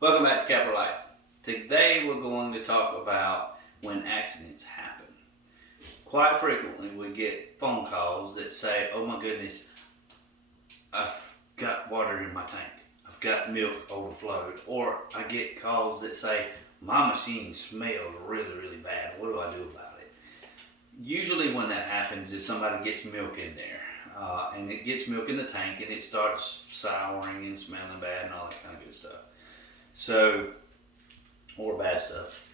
Welcome back to Capralite. Today we're going to talk about when accidents happen. Quite frequently we get phone calls that say, oh my goodness, I've got water in my tank. I've got milk overflowed. Or I get calls that say, my machine smells really bad. What do I do about it? Usually when that happens is somebody gets milk in there. And it gets milk in the tank and it starts souring and smelling bad and all that kind of good stuff. So, or bad stuff.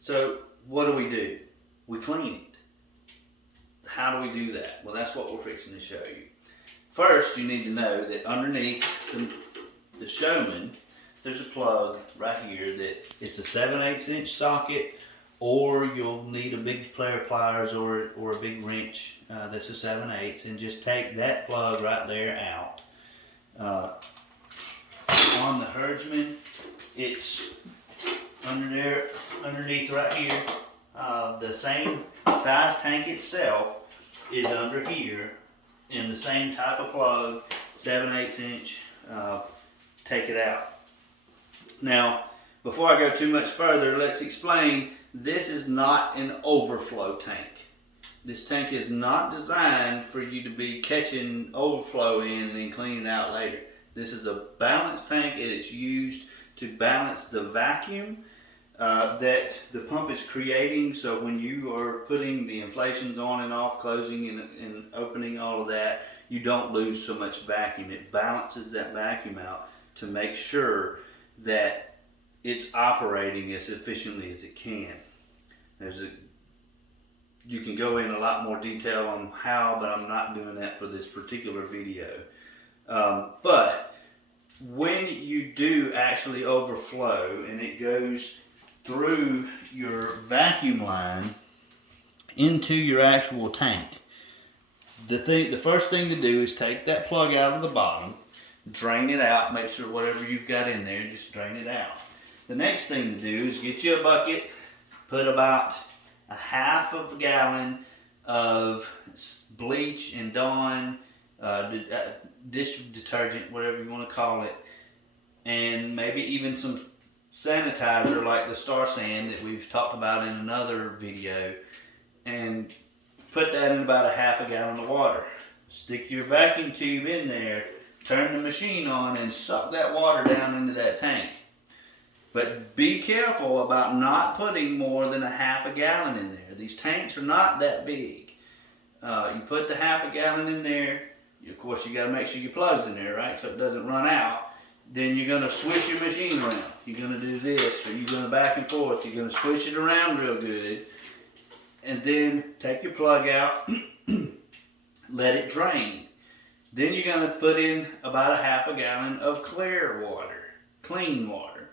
So what do? We clean it. How do we do that? Well, that's what we're fixing to show you. First, you need to know that underneath the Showman, there's a plug right here that it's a 7/8 inch socket, or you'll need a big pair of pliers or a big wrench that's a 7/8, and just take that plug right there out. On the Herdsman, it's underneath right here. The same size tank itself is under here in the same type of plug, 7/8 inch. Take it out. Now, before I go too much further, let's explain. This is not an overflow tank. This tank is not designed for you to be catching overflow in and then cleaning it out later. This is a balanced tank, and it's used to balance the vacuum that the pump is creating. So when you are putting the inflations on and off, closing and opening, all of that, you don't lose so much vacuum. It balances that vacuum out to make sure that it's operating as efficiently as it can. You can go in a lot more detail on how, but I'm not doing that for this particular video. But when you do actually overflow and it goes through your vacuum line into your actual tank, the first thing to do is take that plug out of the bottom, drain it out, make sure whatever you've got in there, just drain it out. The next thing to do is get you a bucket, put about a half of a gallon of bleach and Dawn dish detergent, whatever you want to call it, and maybe even some sanitizer like the Star Sand that we've talked about in another video, and put that in about a half a gallon of water. Stick your vacuum tube in there, turn the machine on, and suck that water down into that tank. But be careful about not putting more than a half a gallon in there. These tanks are not that big. You put the half a gallon in there. Of course, you got to make sure your plug's in there, right, so it doesn't run out. Then you're going to swish your machine around. You're going to do this, or you're going to back and forth. You're going to swish it around real good. And then take your plug out, let it drain. Then you're going to put in about a half a gallon of clear water, clean water.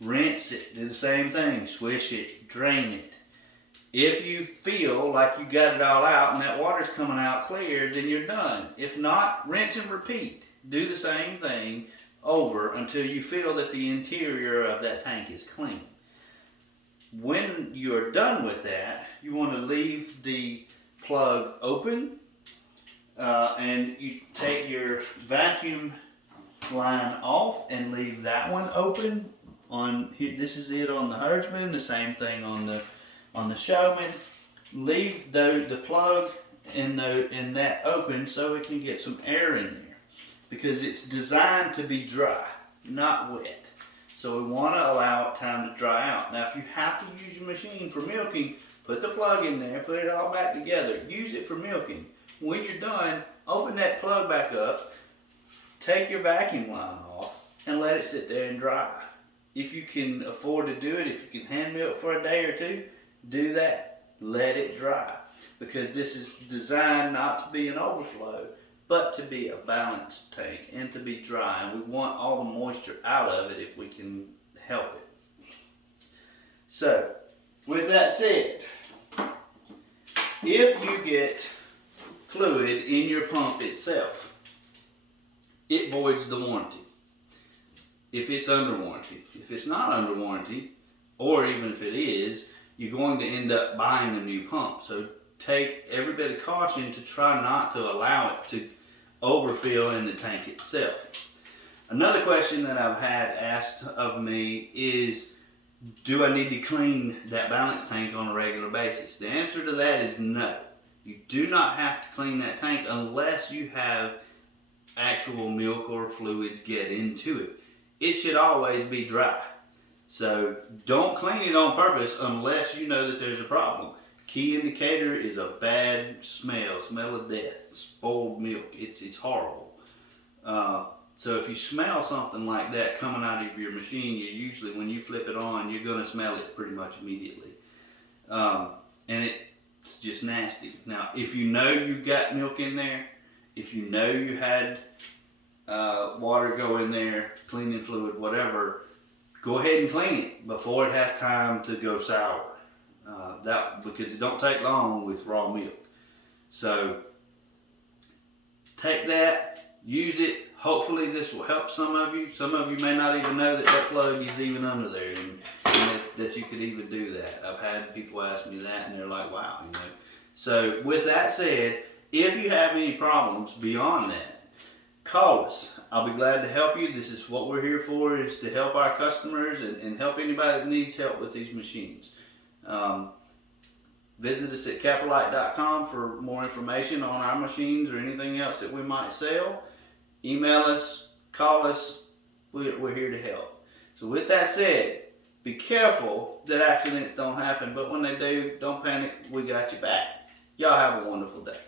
Rinse it, do the same thing, swish it, drain it. If you feel like you got it all out and that water's coming out clear, then you're done. If not, rinse and repeat. Do the same thing over until you feel that the interior of that tank is clean. When you're done with that, you want to leave the plug open, and you take your vacuum line off and leave that one open. On here, this is it on the Herdsman, the same thing on the Showman. Leave the plug in that open so it can get some air in there, because it's designed to be dry, not wet. So we want to allow it time to dry out. Now, if you have to use your machine for milking, put the plug in there, put it all back together, use it for milking. When you're done, open that plug back up, take your vacuum line off, and let it sit there and dry. If you can afford to do it, if you can hand milk for a day or two, do that. Let it dry. Because this is designed not to be an overflow, but to be a balanced tank and to be dry. And we want all the moisture out of it if we can help it. So, with that said, if you get fluid in your pump itself, it voids the warranty. If it's under warranty. If it's not under warranty, or even if it is, you're going to end up buying a new pump. So take every bit of caution to try not to allow it to overfill in the tank itself. Another question that I've had asked of me is, do I need to clean that balance tank on a regular basis? The answer to that is no. You do not have to clean that tank unless you have actual milk or fluids get into it. It should always be dry. So don't clean it on purpose unless you know that there's a problem. Key indicator is a bad smell of death, spoiled milk. It's horrible. So if you smell something like that coming out of your machine, you usually, when you flip it on, you're going to smell it pretty much immediately. And it's just nasty. Now, if you know you've got milk in there, if you know you had water go in there, cleaning fluid, whatever, go ahead and clean it before it has time to go sour. Because it don't take long with raw milk. So take that, use it. Hopefully this will help some of you. Some of you may not even know that plug is even under there, and that you could even do that. I've had people ask me that, and they're like, wow, you know. So with that said, if you have any problems beyond that, call us. I'll be glad to help you. This is what we're here for, is to help our customers and help anybody that needs help with these machines. Visit us at Capralite.com for more information on our machines or anything else that we might sell. Email us, call us, we're here to help. So with that said, be careful that accidents don't happen, but when they do, don't panic, we got you back. Y'all have a wonderful day.